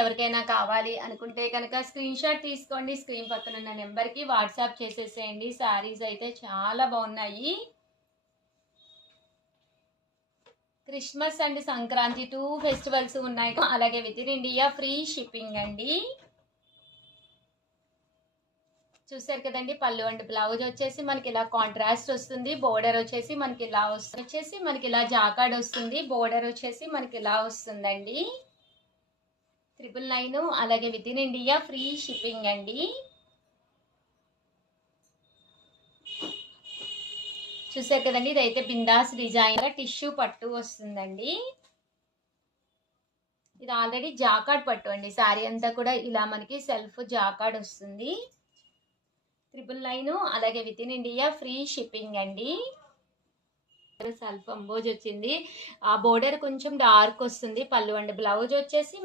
ఎవరికైనా కావాలి అనుకుంటే కనుక స్క్రీన్ షాట్ తీసుకోండి. స్క్రీన్ పక్కన ఉన్న నెంబర్కి వాట్సాప్ చేసేసేయండి. శారీస్ అయితే చాలా బాగున్నాయి. క్రిస్మస్ అండ్ సంక్రాంతి 2 ఫెస్టివల్స్ ఉన్నాయి. అలాగే with in India free shipping అండి. చూసారు కదండి, పళ్ళు అండ్ బ్లౌజ్ వచ్చేసి మనకి ఇలా కాంట్రాస్ట్ వస్తుంది. బోర్డర్ వచ్చేసి మనకి ఇలా వస్తుంది. మనకి ఇలా జాకార్డ్ వస్తుంది. బోర్డర్ వచ్చేసి మనకి ఇలా వస్తుందండి. 999 అలాగే with in India free shipping అండి. చూసారు కదండి, ఇదైతే బిందాస్ డిజైన్ టిష్యూ పట్టు వస్తుందండి. ఇది ఆల్రెడీ జాకార్డ్ పట్టు అండి. శారీ అంతా కూడా ఇలా మనకి సెల్ఫ్ జాకార్డ్ వస్తుంది. 999 అలాగే with in India free shipping అండి. సెల్ఫ్ అంబోజ్ వచ్చింది. ఆ బోర్డర్ కొంచెం డార్క్ వస్తుంది. పళ్ళు అండ్ బ్లౌజ్ వచ్చేసి